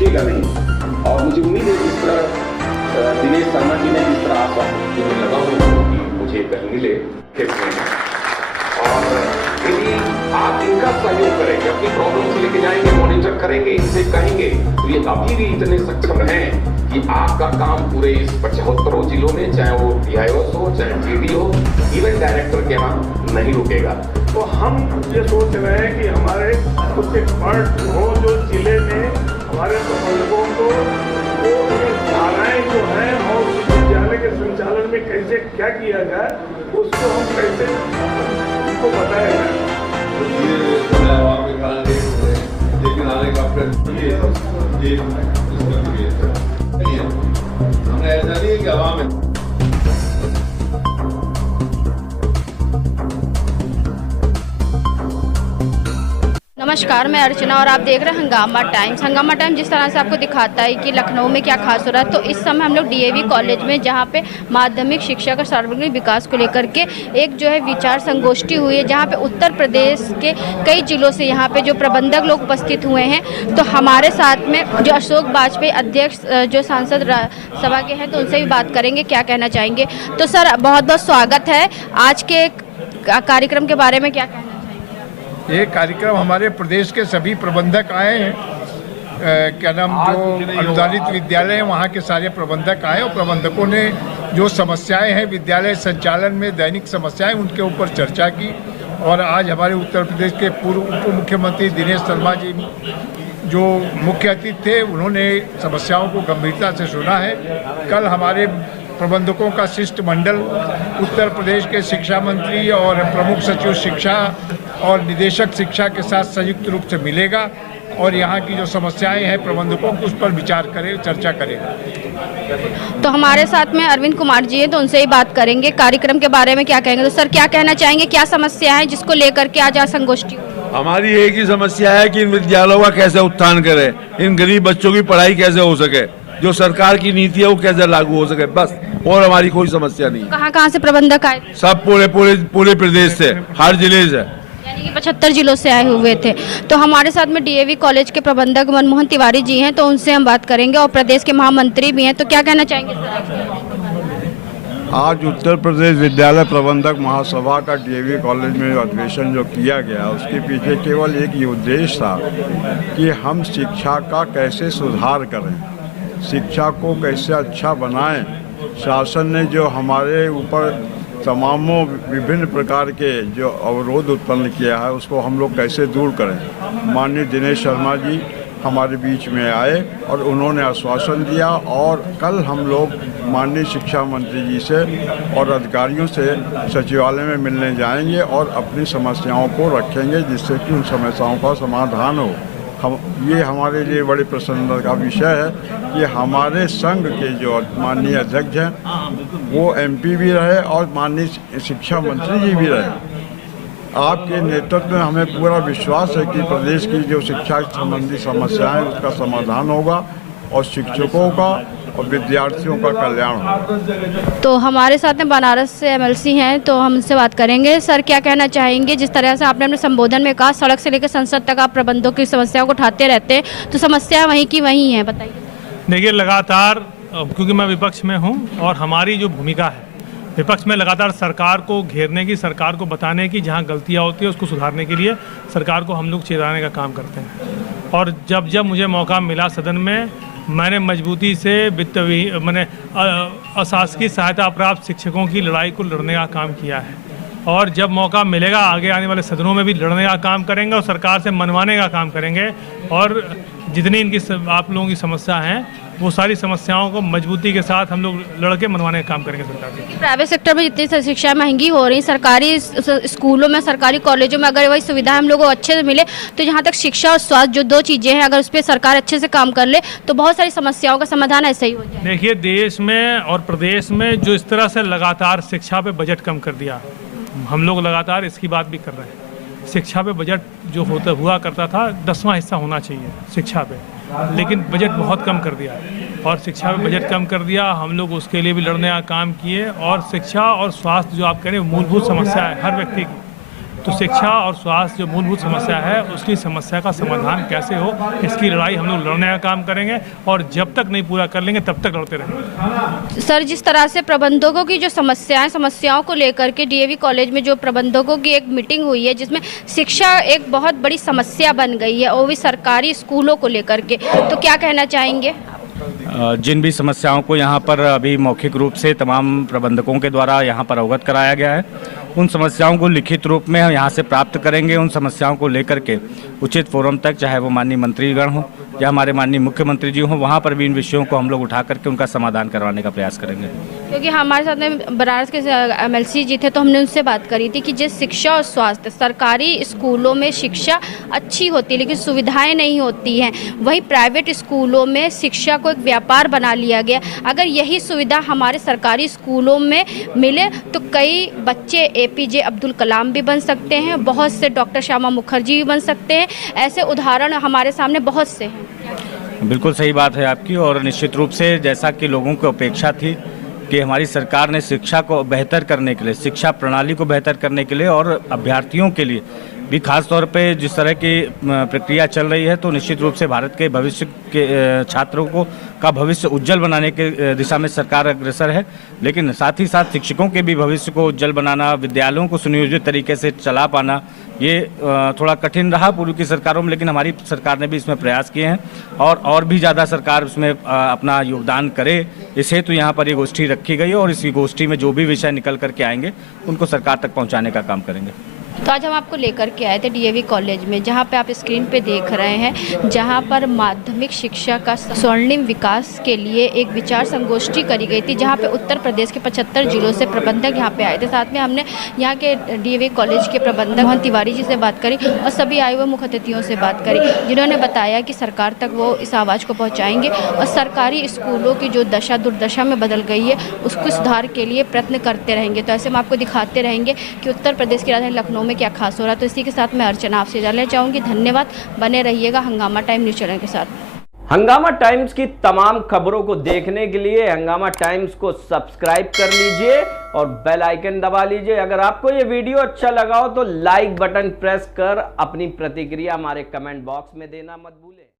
रुकेगा नहीं। और मुझे उम्मीद है जिस तरह दिनेश शर्मा जी ने जिस तरह आश्वासन लगा हुआ कि मुझे कल मिले और यदि आप इनका सहयोग करेंगे, अपनी प्रॉब्लम्स लेके जाएंगे, मॉनिटर करेंगे, इनसे कहेंगे, तो ये अभी भी इतने सक्षम हैं कि आपका काम पूरे इस 75 जिलों में, चाहे वो DIOs हो, चाहे GD हो, इवेंट डायरेक्टर के यहाँ नहीं रुकेगा। तो हम ये सोच रहे हैं कि हमारे कुछ एक्सपर्ट हो जो जिले में हमारे प्रबंधकों को वो ये धाराएं जो हैं और विद्यालय के संचालन में कैसे क्या किया जाए उसको हम कैसे उनको बताया जाए। लेकिन आने का हमने ऐसा नहीं है कि हवा में नमस्कार, मैं अर्चना और आप देख रहे हैं हंगामा टाइम्स। हंगामा टाइम्स जिस तरह से आपको दिखाता है कि लखनऊ में क्या खास हो रहा है, तो इस समय हम लोग DAV कॉलेज में, जहां पे माध्यमिक शिक्षा का सार्वजनिक विकास को लेकर के एक जो है विचार संगोष्ठी हुई है, जहां पे उत्तर प्रदेश के कई जिलों से यहाँ पे जो प्रबंधक लोग उपस्थित हुए हैं। तो हमारे साथ में जो अशोक वाजपेयी अध्यक्ष जो सांसद सभा के हैं, तो उनसे भी बात करेंगे, क्या कहना चाहेंगे। तो सर, बहुत बहुत स्वागत है। आज के कार्यक्रम के बारे में क्या कहना? ये कार्यक्रम हमारे प्रदेश के सभी प्रबंधक आए हैं, क्या नाम, जो अनुदानित विद्यालय हैं वहाँ के सारे प्रबंधक आए और प्रबंधकों ने जो समस्याएं हैं विद्यालय संचालन में, दैनिक समस्याएं, उनके ऊपर चर्चा की। और आज हमारे उत्तर प्रदेश के पूर्व उप मुख्यमंत्री दिनेश शर्मा जी जो मुख्य अतिथि थे, उन्होंने समस्याओं को गंभीरता से सुना है। कल हमारे प्रबंधकों का शिष्टमंडल उत्तर प्रदेश के शिक्षा मंत्री और प्रमुख सचिव शिक्षा और निदेशक शिक्षा के साथ संयुक्त रूप से मिलेगा और यहाँ की जो समस्याएं हैं प्रबंधकों को उस पर विचार करे, चर्चा करेगा। तो हमारे साथ में अरविंद कुमार जी हैं, तो उनसे ही बात करेंगे। कार्यक्रम के बारे में क्या कहेंगे? तो सर, क्या कहना चाहेंगे, क्या समस्या है जिसको लेकर के आज संगोष्ठी? हमारी एक ही समस्या है कि इन विद्यालयों का कैसे उत्थान करें, इन गरीब बच्चों की पढ़ाई कैसे हो सके, जो सरकार की नीति है वो कैसे लागू हो सके, बस। और हमारी कोई समस्या नहीं। कहाँ से प्रबंधक आए? सब पूरे प्रदेश से, हर जिले से, यानी कि 75 जिलों से आए हुए थे। तो हमारे साथ में DAV कॉलेज के प्रबंधक मनमोहन तिवारी जी हैं, तो उनसे हम बात करेंगे। और प्रदेश के महामंत्री भी हैं, तो क्या कहना चाहेंगे सर? आज उत्तर प्रदेश विद्यालय प्रबंधक महासभा का DAV कॉलेज में अधिवेशन जो किया गया, उसके पीछे केवल एक ही उद्देश्य था कि हम शिक्षा का कैसे सुधार करें, शिक्षा को कैसे अच्छा बनाएं। शासन ने जो हमारे ऊपर तमामों विभिन्न प्रकार के जो अवरोध उत्पन्न किया है, उसको हम लोग कैसे दूर करें। माननीय दिनेश शर्मा जी हमारे बीच में आए और उन्होंने आश्वासन दिया और कल हम लोग माननीय शिक्षा मंत्री जी से और अधिकारियों से सचिवालय में मिलने जाएंगे और अपनी समस्याओं को रखेंगे, जिससे कि उन समस्याओं का समाधान हो। ये हमारे लिए बड़ी प्रसन्नता का विषय है कि हमारे संघ के जो माननीय अध्यक्ष हैं वो MP भी रहे और माननीय शिक्षा मंत्री जी भी रहे। आपके नेतृत्व में हमें पूरा विश्वास है कि प्रदेश की जो शिक्षा संबंधी समस्याएं उसका समाधान होगा और शिक्षकों का और विद्यार्थियों का कल्याण होगा। तो हमारे साथ में बनारस से MLC हैं, तो हम उनसे बात करेंगे। सर, क्या कहना चाहेंगे? जिस तरह से आपने अपने संबोधन में कहा, सड़क से लेकर संसद तक आप प्रबंधकों की समस्याओं को उठाते रहते हैं, तो समस्या वहीं की वहीं है, बताइए। देखिए, लगातार, क्योंकि मैं विपक्ष में हूँ और हमारी जो भूमिका है विपक्ष में, लगातार सरकार को घेरने की, सरकार को बताने की, जहाँ गलतियाँ होती है उसको सुधारने के लिए सरकार को हम लोग चिढ़ाने का काम करते हैं। और जब जब मुझे मौका मिला सदन में, मैंने मजबूती से मैंने अशासकीय सहायता प्राप्त शिक्षकों की लड़ाई को लड़ने का काम किया है। और जब मौका मिलेगा आगे आने वाले सदनों में भी लड़ने का काम करेंगे और सरकार से मनवाने का काम करेंगे। और जितनी इनकी आप लोगों की समस्या हैं, वो सारी समस्याओं को मजबूती के साथ हम लोग लड़के मनवाने का काम करेंगे सरकार से। प्राइवेट सेक्टर में जितनी शिक्षा महंगी हो रही, सरकारी स्कूलों में, सरकारी कॉलेजों में अगर वही सुविधा हम लोगों को अच्छे से मिले, तो जहाँ तक शिक्षा और स्वास्थ्य जो दो चीज़ें हैं, अगर उस पर सरकार अच्छे से काम कर ले तो बहुत सारी समस्याओं का समाधान ऐसे ही हो जाए। देखिए, देश में और प्रदेश में जो इस तरह से लगातार शिक्षा पे बजट कम कर दिया, हम लोग लगातार इसकी बात भी कर रहे हैं। शिक्षा पे बजट जो हुआ करता था 10वां हिस्सा होना चाहिए शिक्षा पे, लेकिन बजट बहुत कम कर दिया और शिक्षा में बजट कम कर दिया। हम लोग उसके लिए भी लड़ने का काम किए और शिक्षा और स्वास्थ्य जो आप कह रहे हैं मूलभूत समस्या है हर व्यक्ति की, तो शिक्षा और स्वास्थ्य जो मूलभूत समस्या है उसकी समस्या का समाधान कैसे हो, इसकी लड़ाई हम लोग लड़ने का काम करेंगे और जब तक नहीं पूरा कर लेंगे तब तक लड़ते रहेंगे। सर, जिस तरह से प्रबंधकों की जो समस्याओं को लेकर के डीएवी कॉलेज में जो प्रबंधकों की एक मीटिंग हुई है जिसमें शिक्षा एक बहुत बड़ी समस्या बन गई है, वो भी सरकारी स्कूलों को लेकर के, तो क्या कहना चाहेंगे? जिन भी समस्याओं को यहाँ पर अभी मौखिक रूप से तमाम प्रबंधकों के द्वारा यहाँ पर अवगत कराया गया है, उन समस्याओं को लिखित रूप में हम यहाँ से प्राप्त करेंगे। उन समस्याओं को लेकर के उचित फोरम तक, चाहे वो माननीय मंत्रीगण हो या हमारे माननीय मुख्यमंत्री जी हों, वहाँ पर भी इन विषयों को हम लोग उठा करके उनका समाधान करवाने का प्रयास करेंगे। क्योंकि हमारे साथ में बनारस के एमएलसी जी थे, तो हमने उनसे बात करी थी कि जिस शिक्षा और स्वास्थ्य, सरकारी स्कूलों में शिक्षा अच्छी होती है लेकिन सुविधाएं नहीं होती हैं, वहीं प्राइवेट स्कूलों में शिक्षा को एक व्यापार बना लिया गया। अगर यही सुविधा हमारे सरकारी स्कूलों में मिले तो कई बच्चे एपीजे अब्दुल कलाम भी बन सकते हैं, बहुत से डॉक्टर श्यामा मुखर्जी भी बन सकते हैं। ऐसे उदाहरण हमारे सामने बहुत से हैं। बिल्कुल सही बात है आपकी, और निश्चित रूप से जैसा कि लोगों को अपेक्षा थी कि हमारी सरकार ने शिक्षा को बेहतर करने के लिए, शिक्षा प्रणाली को बेहतर करने के लिए और अभ्यर्थियों के लिए भी खास तौर पे जिस तरह की प्रक्रिया चल रही है, तो निश्चित रूप से भारत के भविष्य के छात्रों को का भविष्य उज्जवल बनाने के दिशा में सरकार अग्रसर है। लेकिन साथ ही साथ शिक्षकों के भी भविष्य को उज्जवल बनाना, विद्यालयों को सुनियोजित तरीके से चला पाना, ये थोड़ा कठिन रहा पूर्व की सरकारों में, लेकिन हमारी सरकार ने भी इसमें प्रयास किए हैं और भी ज़्यादा सरकार उसमें अपना योगदान करे, इस हेतु यहाँ पर ये गोष्ठी रखी गई है और इसी गोष्ठी में जो भी विषय निकल करके आएंगे उनको सरकार तक पहुँचाने का काम करेंगे। तो आज हम आपको लेकर के आए थे डीएवी कॉलेज में, जहां पे आप स्क्रीन पे देख रहे हैं, जहां पर माध्यमिक शिक्षा का स्वर्णिम विकास के लिए एक विचार संगोष्ठी करी गई थी, जहां पे उत्तर प्रदेश के 75 जिलों से प्रबंधक यहां पे आए थे। साथ में हमने यहां के डीएवी कॉलेज के प्रबंधक मोहन तिवारी जी से बात करी और सभी आए हुए मुख्य अतिथियों से बात करी, जिन्होंने बताया कि सरकार तक वो इस आवाज़ को पहुँचाएंगे और सरकारी स्कूलों की जो दशा दुर्दशा में बदल गई है उसको सुधार के लिए प्रयत्न करते रहेंगे। तो ऐसे हम आपको दिखाते रहेंगे कि उत्तर प्रदेश की राजधानी लखनऊ में क्या खास हो रहा है। तो इसी के साथ मैं अर्चना आपसे जाना चाहूँगी। धन्यवाद, बने रहिएगा हंगामा टाइम न्यूज़ चैनल के साथ। हंगामा टाइम्स की तमाम खबरों को देखने के लिए हंगामा टाइम्स को सब्सक्राइब कर लीजिए और बेल आइकन दबा लीजिए। अगर आपको ये वीडियो अच्छा लगा हो तो लाइक बटन प्रेस कर अपनी प्रतिक्रिया हमारे कमेंट बॉक्स में देना मत भूलें।